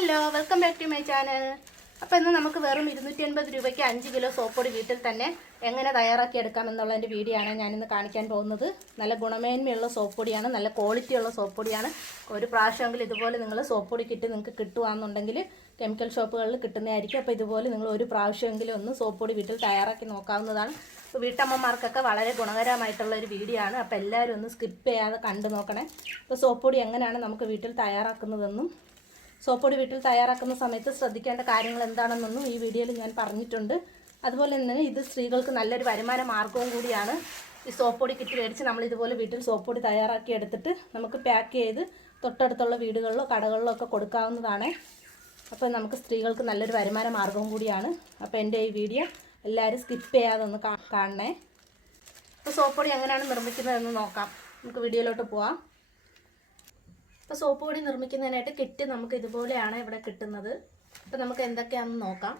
Hello welcome back to my channel അപ്പോൾ ഇന്ന് നമുക്ക് വെറും ഇരുന്നൂറ്റി അൻപത് രൂപയ്ക്ക് അഞ്ച് കിലോ സോപ്പ് പൊടി വീട്ടിൽ തന്നെ എങ്ങനെ തയ്യാറാക്കി എടുക്കാം എന്നുള്ളതിന്റെ വീഡിയോ ആണ് ഞാനിന്ന് കാണിക്കാൻ പോകുന്നത്. നല്ല ഗുണമേന്മയുള്ള സോപ്പ് പൊടിയാണ് നല്ല ക്വാളിറ്റിയുള്ള സോപ്പ് പൊടിയാണ് ഒരു പ്രാവശ്യമെങ്കിലും ഇതുപോലെ നിങ്ങൾ സോപ്പ് പൊടി കിട്ടി നിങ്ങൾക്ക് കിട്ടുകയാണെന്നുണ്ടെങ്കിൽ കെമിക്കൽ ഷോപ്പുകളിൽ കിട്ടുന്നതായിരിക്കും. അപ്പോൾ ഇതുപോലെ നിങ്ങൾ ഒരു പ്രാവശ്യമെങ്കിലും ഒന്ന് സോപ്പ് പൊടി വീട്ടിൽ തയ്യാറാക്കി നോക്കാവുന്നതാണ്. വീട്ടമ്മമാർക്കൊക്കെ വളരെ ഗുണകരമായിട്ടുള്ള ഒരു വീഡിയോ ആണ്. അപ്പോൾ എല്ലാവരും ഒന്ന് സ്കിപ്പ് ചെയ്യാതെ കണ്ടു നോക്കണേ. അപ്പോൾ സോപ്പ് പൊടി എങ്ങനെയാണ് നമുക്ക് വീട്ടിൽ തയ്യാറാക്കുന്നതെന്നും സോപ്പ് പൊടി വീട്ടിൽ തയ്യാറാക്കുന്ന സമയത്ത് ശ്രദ്ധിക്കേണ്ട കാര്യങ്ങൾ എന്താണെന്നൊന്നും ഈ വീഡിയോയിൽ ഞാൻ പറഞ്ഞിട്ടുണ്ട്. അതുപോലെ തന്നെ ഇത് സ്ത്രീകൾക്ക് നല്ലൊരു വരുമാന മാർഗവും കൂടിയാണ്. ഈ സോപ്പൊടി കിറ്റ് മേടിച്ച് നമ്മൾ ഇതുപോലെ വീട്ടിൽ സോപ്പൊടി തയ്യാറാക്കി എടുത്തിട്ട് നമുക്ക് പാക്ക് ചെയ്ത് തൊട്ടടുത്തുള്ള വീടുകളിലോ കടകളിലോ ഒക്കെ കൊടുക്കാവുന്നതാണ്. അപ്പോൾ നമുക്ക് സ്ത്രീകൾക്ക് നല്ലൊരു വരുമാന മാർഗവും കൂടിയാണ്. അപ്പോൾ എന്റെ ഈ വീഡിയോ എല്ലാവരും സ്കിപ്പ് ചെയ്യാതെ ഒന്ന് കാണണേ. അപ്പോൾ സോപ്പൊടി എങ്ങനെയാണ് നിർമ്മിക്കുന്നതെന്ന് നോക്കാം. നമുക്ക് വീഡിയോയിലോട്ട് പോവാം. അപ്പോൾ സോപ്പ് പൊടി നിർമ്മിക്കുന്നതിനായിട്ട് കിറ്റ് നമുക്ക് ഇതുപോലെയാണ് ഇവിടെ കിട്ടുന്നത്. അപ്പോൾ നമുക്ക് എന്തൊക്കെയാണെന്ന് നോക്കാം.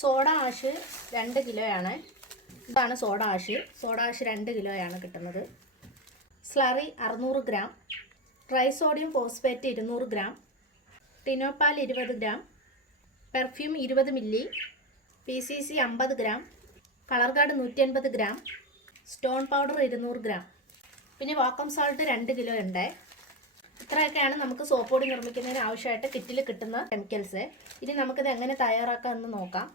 സോഡ ആഷ് രണ്ട് കിലോയാണ്. ഇതാണ് സോഡ ആഷ്. സോഡ ആഷ് രണ്ട് കിലോയാണ് കിട്ടുന്നത്. സ്ലറി അറുന്നൂറ് ഗ്രാം. ട്രൈസോഡിയം ഫോസ്ഫേറ്റ് ഇരുന്നൂറ് ഗ്രാം. ടിനോപ്പാൽ ഇരുപത് ഗ്രാം. പെർഫ്യൂം ഇരുപത് മില്ലി. പി സി സി അമ്പത് ഗ്രാം. കളർ കാർഡ് നൂറ്റി അൻപത് ഗ്രാം. സ്റ്റോൺ പൗഡർ ഇരുന്നൂറ് ഗ്രാം. പിന്നെ വാക്കം സാൾട്ട് രണ്ട് കിലോ ഉണ്ട്. ഇത്രയൊക്കെയാണ് നമുക്ക് സോപ്പ് പൊടി നിർമ്മിക്കുന്നതിന് ആവശ്യമായിട്ട് കിറ്റിൽ കിട്ടുന്ന കെമിക്കൽസ് ഇനി നമുക്കിത് എങ്ങനെ തയ്യാറാക്കാം എന്ന് നോക്കാം.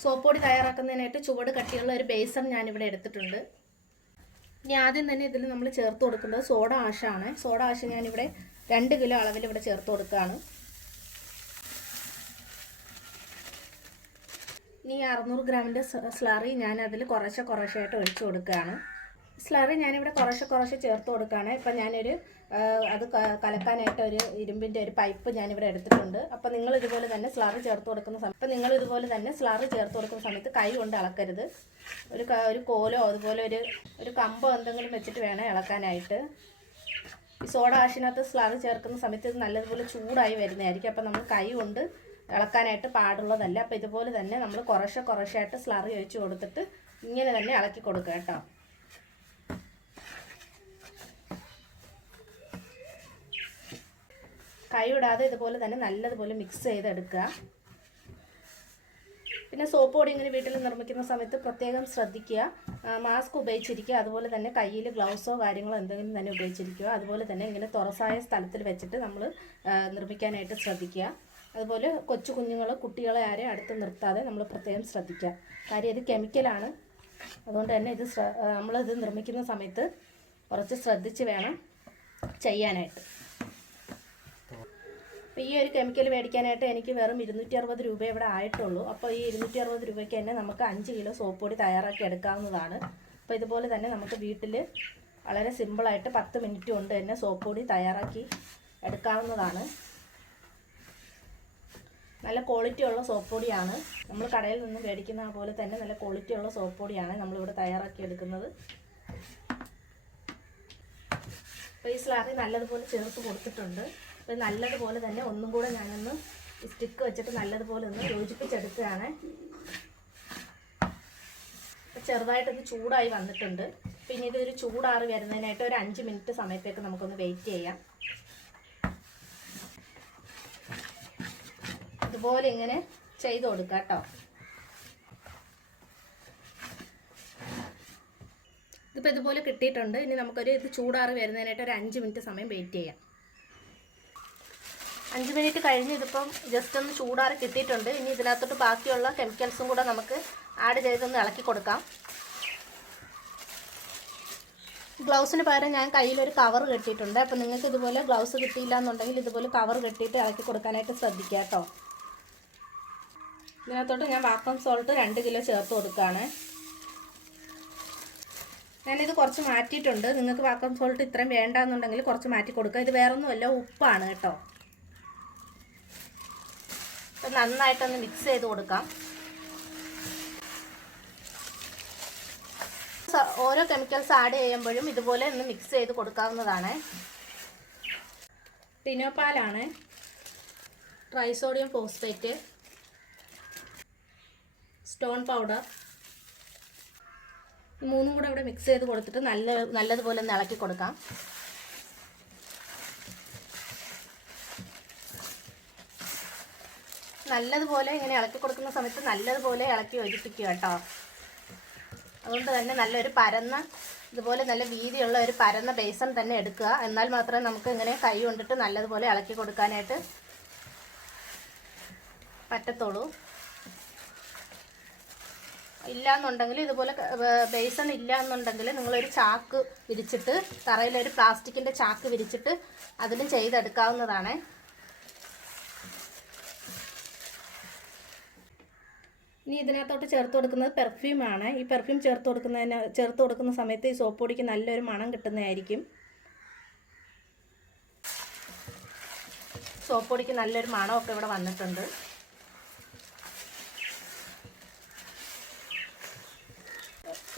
സോപ്പ് പൊടി തയ്യാറാക്കുന്നതിനായിട്ട് ചുവട് കട്ടിയുള്ള ഒരു ബേസൺ ഞാനിവിടെ എടുത്തിട്ടുണ്ട്. ഇനി ആദ്യം തന്നെ ഇതിൽ നമ്മൾ ചേർത്ത് കൊടുക്കുന്നത് സോഡ ആഷാണ് സോഡ ആഷ് ഞാനിവിടെ രണ്ട് കിലോ അളവിൽ ഇവിടെ ചേർത്ത് കൊടുക്കുകയാണ്. ഇനി അറുന്നൂറ് ഗ്രാമിന്റെ സ്ലറി ഞാൻ അതിൽ കുറേശ്ശെ കുറേശ്ശായിട്ട് ഒഴിച്ചു കൊടുക്കുകയാണ്. സ്ലറി ഞാനിവിടെ കുറേശ്ശെ കുറേശ്ശെ ചേർത്ത് കൊടുക്കുകയാണ്. ഇപ്പം ഞാനൊരു അത് കലക്കാനായിട്ട് ഒരു ഇരുമ്പിന്റെ ഒരു പൈപ്പ് ഞാനിവിടെ എടുത്തിട്ടുണ്ട്. അപ്പം നിങ്ങൾ ഇതുപോലെ തന്നെ സ്ലറി ചേർത്ത് കൊടുക്കുന്ന സമയത്ത് അപ്പം നിങ്ങൾ ഇതുപോലെ തന്നെ സ്ലറി ചേർത്ത് കൊടുക്കുന്ന സമയത്ത് കൈ കൊണ്ട് ഇളക്കരുത് ഒരു ഒരു കോലോ അതുപോലെ ഒരു ഒരു കമ്പോ എന്തെങ്കിലും വെച്ചിട്ട് വേണം ഇളക്കാനായിട്ട് ഈ സോഡ ആഷിനകത്ത് സ്ലറി ചേർക്കുന്ന സമയത്ത് ഇത് നല്ലതുപോലെ ചൂടായി വരുന്നതായിരിക്കും. അപ്പം നമ്മൾ കൈ കൊണ്ട് ഇളക്കാനായിട്ട് പാടുള്ളതല്ല. അപ്പം ഇതുപോലെ തന്നെ നമ്മൾ കുറേശ്ശെ കുറേശ്ശെ ആയിട്ട് സ്ലറി ഒഴിച്ച് കൊടുത്തിട്ട് ഇങ്ങനെ തന്നെ ഇളക്കി കൊടുക്കുക കേട്ടോ. കൈ വിടാതെ ഇതുപോലെ തന്നെ നല്ലതുപോലെ മിക്സ് ചെയ്തെടുക്കുക. പിന്നെ സോപ്പ് പൊടി ഇങ്ങനെ വീട്ടിൽ നിർമ്മിക്കുന്ന സമയത്ത് പ്രത്യേകം ശ്രദ്ധിക്കുക. മാസ്ക് ഉപയോഗിച്ചിരിക്കുക. അതുപോലെ തന്നെ കയ്യിൽ ഗ്ലൗസോ കാര്യങ്ങളോ എന്തെങ്കിലും തന്നെ ഉപയോഗിച്ചിരിക്കുക. അതുപോലെ തന്നെ ഇങ്ങനെ തുറസായ സ്ഥലത്തിൽ വെച്ചിട്ട് നമ്മൾ നിർമ്മിക്കാനായിട്ട് ശ്രദ്ധിക്കുക. അതുപോലെ കൊച്ചു കുഞ്ഞുങ്ങൾ കുട്ടികളെ ആരെയും അടുത്ത് നിർത്താതെ നമ്മൾ പ്രത്യേകം ശ്രദ്ധിക്കുക. കാര്യം ഇത് കെമിക്കലാണ് അതുകൊണ്ട് തന്നെ ഇത് നമ്മളിത് നിർമ്മിക്കുന്ന സമയത്ത് കുറച്ച് ശ്രദ്ധിച്ച് വേണം ചെയ്യാനായിട്ട്. അപ്പോൾ ഈ ഒരു കെമിക്കൽ മേടിക്കാനായിട്ട് എനിക്ക് വെറും ഇരുന്നൂറ്റി അറുപത് രൂപ ഇവിടെ ആയിട്ടുള്ളൂ. അപ്പോൾ ഈ ഇരുന്നൂറ്റി അറുപത് രൂപയ്ക്ക് തന്നെ നമുക്ക് അഞ്ച് കിലോ സോപ്പ് പൊടി തയ്യാറാക്കി എടുക്കാവുന്നതാണ്. അപ്പോൾ ഇതുപോലെ തന്നെ നമുക്ക് വീട്ടിൽ വളരെ സിമ്പിളായിട്ട് പത്ത് മിനിറ്റ് കൊണ്ട് തന്നെ സോപ്പ് പൊടി തയ്യാറാക്കി എടുക്കാവുന്നതാണ്. നല്ല ക്വാളിറ്റി ഉള്ള സോപ്പ് പൊടിയാണ്. നമ്മൾ കടയിൽ നിന്ന് മേടിക്കുന്ന പോലെ തന്നെ നല്ല ക്വാളിറ്റി ഉള്ള സോപ്പ് പൊടിയാണ് നമ്മളിവിടെ തയ്യാറാക്കി എടുക്കുന്നത്. അപ്പോൾ ഈ സ്ലാറി നല്ലതുപോലെ ചേർത്ത് കൊടുത്തിട്ടുണ്ട്. അപ്പോൾ നല്ലതുപോലെ തന്നെ ഒന്നും കൂടെ ഞാനൊന്ന് സ്റ്റിക്ക് വെച്ചിട്ട് നല്ലതുപോലെ ഒന്ന് യോജിപ്പിച്ചെടുക്കുകയാണ്. ചെറുതായിട്ടൊന്ന് ചൂടായി വന്നിട്ടുണ്ട്. പിന്നെ ഇതൊരു ചൂടാറി വരുന്നതിനായിട്ട് ഒരു അഞ്ച് മിനിറ്റ് സമയത്തേക്ക് നമുക്കൊന്ന് വെയിറ്റ് ചെയ്യാം. ഇതുപോലെ ഇങ്ങനെ ചെയ്ത് കൊടുക്കാം കേട്ടോ. ഇതിപ്പോൾ ഇതുപോലെ കിട്ടിയിട്ടുണ്ട്. ഇനി നമുക്കൊരു ഇത് ചൂടാറി വരുന്നതിനായിട്ട് ഒരു അഞ്ച് മിനിറ്റ് സമയം വെയിറ്റ് ചെയ്യാം. അഞ്ച് മിനിറ്റ് കഴിഞ്ഞ് ഇതിപ്പം ജസ്റ്റ് ഒന്ന് ചൂടാറി കിട്ടിയിട്ടുണ്ട്. ഇനി ഇതിനകത്തോട്ട് ബാക്കിയുള്ള കെമിക്കൽസും കൂടെ നമുക്ക് ആഡ് ചെയ്തൊന്ന് ഇളക്കി കൊടുക്കാം. ഗ്ലൗസിന് പകരം ഞാൻ കയ്യിലൊരു കവർ കെട്ടിയിട്ടുണ്ട്. അപ്പോൾ നിങ്ങൾക്ക് ഇതുപോലെ ഗ്ലൗസ് കിട്ടിയില്ല എന്നുണ്ടെങ്കിൽ ഇതുപോലെ കവർ കെട്ടിയിട്ട് ഇളക്കി കൊടുക്കാനായിട്ട് ശ്രദ്ധിക്കുക കേട്ടോ. ഇതിനകത്തോട്ട് ഞാൻ വാക്കം സോൾട്ട് രണ്ട് കിലോ ചേർത്ത് കൊടുക്കുകയാണ്. ഞാനിത് കുറച്ച് മാറ്റിയിട്ടുണ്ട്. നിങ്ങൾക്ക് വാക്കം സോൾട്ട് ഇത്രയും വേണ്ട എന്നുണ്ടെങ്കിൽ കുറച്ച് മാറ്റി കൊടുക്കുക. ഇത് വേറൊന്നുമല്ല ഉപ്പാണ് കേട്ടോ. നന്നായിട്ടൊന്ന് മിക്സ് ചെയ്ത് കൊടുക്കാം. ഓരോ കെമിക്കൽസ് ആഡ് ചെയ്യുമ്പോഴും ഇതുപോലെ ഒന്ന് മിക്സ് ചെയ്ത് കൊടുക്കാവുന്നതാണ്. ടിനോപ്പാലാണ് ട്രൈസോഡിയം ഫോസ്ഫേറ്റ് സ്റ്റോൺ പൗഡർ മൂന്നും കൂടെ ഇവിടെ മിക്സ് ചെയ്ത് കൊടുത്തിട്ട് നല്ല നല്ലതുപോലെ ഒന്ന് ഇളക്കി കൊടുക്കാം. നല്ലതുപോലെ ഇങ്ങനെ ഇളക്കി കൊടുക്കുന്ന സമയത്ത് നല്ലതുപോലെ ഇളക്കി ഒഴിപ്പിക്കുക കേട്ടോ. അതുകൊണ്ട് തന്നെ നല്ലൊരു പരന്ന ഇതുപോലെ നല്ല വീതിയുള്ള ഒരു പരന്ന ബേസൺ തന്നെ എടുക്കുക. എന്നാൽ മാത്രമേ നമുക്ക് ഇങ്ങനെ കൈ കൊണ്ടിട്ട് നല്ലതുപോലെ ഇളക്കി കൊടുക്കാനായിട്ട് പറ്റത്തുള്ളൂ. ഇല്ല എന്നുണ്ടെങ്കിൽ ഇതുപോലെ ബേസൺ ഇല്ല എന്നുണ്ടെങ്കിൽ നിങ്ങളൊരു ചാക്ക് വിരിച്ചിട്ട് തറയിലൊരു പ്ലാസ്റ്റിക്കിന്റെ ചാക്ക് വിരിച്ചിട്ട് അതിലും ചെയ്തെടുക്കാവുന്നതാണ്. ഇനി ഇതിനകത്തോട്ട് ചേർത്ത് കൊടുക്കുന്നത് പെർഫ്യൂമാണ് ഈ പെർഫ്യൂം ചേർത്ത് കൊടുക്കുന്നതിന് ചേർത്ത് കൊടുക്കുന്ന സമയത്ത് ഈ സോപ്പ് പൊടിക്ക് നല്ലൊരു മണം കിട്ടുന്നതായിരിക്കും. സോപ്പ് പൊടിക്ക് നല്ലൊരു മണമൊക്കെ ഇവിടെ വന്നിട്ടുണ്ട്.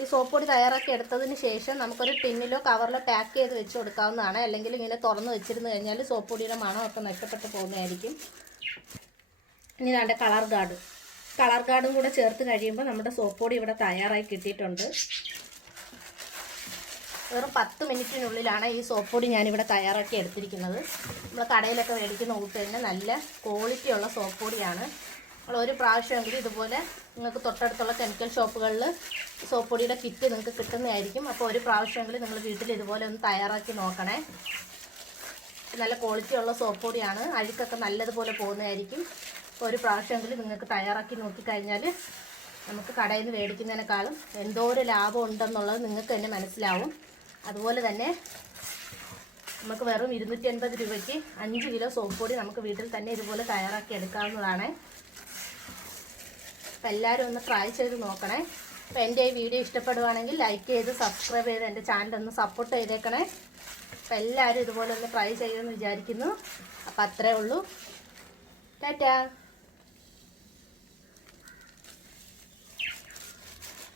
ഈ സോപ്പ് പൊടി തയ്യാറാക്കി എടുത്തതിന് ശേഷം നമുക്കൊരു ടിന്നിലോ കവറിലോ പാക്ക് ചെയ്ത് വെച്ച് കൊടുക്കാവുന്നതാണ്. അല്ലെങ്കിൽ ഇങ്ങനെ തുറന്ന് വെച്ചിരുന്ന് കഴിഞ്ഞാൽ സോപ്പ് പൊടിയുടെ മണമൊക്കെ നഷ്ടപ്പെട്ട് പോകുന്നതായിരിക്കും. ഇനി നല്ല കളർ ഗാർഡ് കളർ കാർഡും കൂടെ ചേർത്ത് കഴിയുമ്പോൾ നമ്മുടെ സോപ്പോടി പൊടി ഇവിടെ തയ്യാറായി കിട്ടിയിട്ടുണ്ട്. വെറും പത്ത് മിനിറ്റിനുള്ളിലാണ് ഈ സോപ്പ് പൊടി ഞാനിവിടെ തയ്യാറാക്കി എടുത്തിരിക്കുന്നത്. നമ്മൾ കടയിലൊക്കെ മേടിക്കുന്ന കൂട്ട് തന്നെ നല്ല ക്വാളിറ്റിയുള്ള സോപ്പ് പൊടിയാണ്. നമ്മൾ ഒരു പ്രാവശ്യമെങ്കിലും ഇതുപോലെ നിങ്ങൾക്ക് തൊട്ടടുത്തുള്ള കെമിക്കൽ ഷോപ്പുകളിൽ സോപ്പ് പൊടിയുടെ കിറ്റ് നിങ്ങൾക്ക് കിട്ടുന്നതായിരിക്കും. അപ്പോൾ ഒരു പ്രാവശ്യമെങ്കിലും നിങ്ങൾ വീട്ടിൽ ഇതുപോലെ ഒന്ന് തയ്യാറാക്കി നോക്കണേ. നല്ല ക്വാളിറ്റിയുള്ള സോപ്പ് പൊടിയാണ്. അഴുക്കൊക്കെ നല്ലതുപോലെ പോകുന്നതായിരിക്കും. ഒരു പ്രാവശ്യമെങ്കിലും നിങ്ങൾക്ക് തയ്യാറാക്കി നോക്കിക്കഴിഞ്ഞാൽ നമുക്ക് കടയിൽ നിന്ന് മേടിക്കുന്നതിനേക്കാളും എന്തോ ഒരു ലാഭം ഉണ്ടെന്നുള്ളത് നിങ്ങൾക്ക് തന്നെ മനസ്സിലാവും. അതുപോലെ തന്നെ നമുക്ക് വെറും ഇരുന്നൂറ്റി അൻപത് രൂപയ്ക്ക് അഞ്ച് കിലോ സോപ്പ് പൊടി നമുക്ക് വീട്ടിൽ തന്നെ ഇതുപോലെ തയ്യാറാക്കി എടുക്കാവുന്നതാണ്. അപ്പം എല്ലാവരും ഒന്ന് ട്രൈ ചെയ്ത് നോക്കണേ. അപ്പോൾ എന്റെ ഈ വീഡിയോ ഇഷ്ടപ്പെടുവാണെങ്കിൽ ലൈക്ക് ചെയ്ത് സബ്സ്ക്രൈബ് ചെയ്ത് എന്റെ ചാനൽ ഒന്ന് സപ്പോർട്ട് ചെയ്തേക്കണേ. അപ്പം എല്ലാവരും ഇതുപോലെ ഒന്ന് ട്രൈ ചെയ്യുമെന്ന് വിചാരിക്കുന്നു. അപ്പം അത്രേ ഉള്ളൂ. ടാറ്റാ.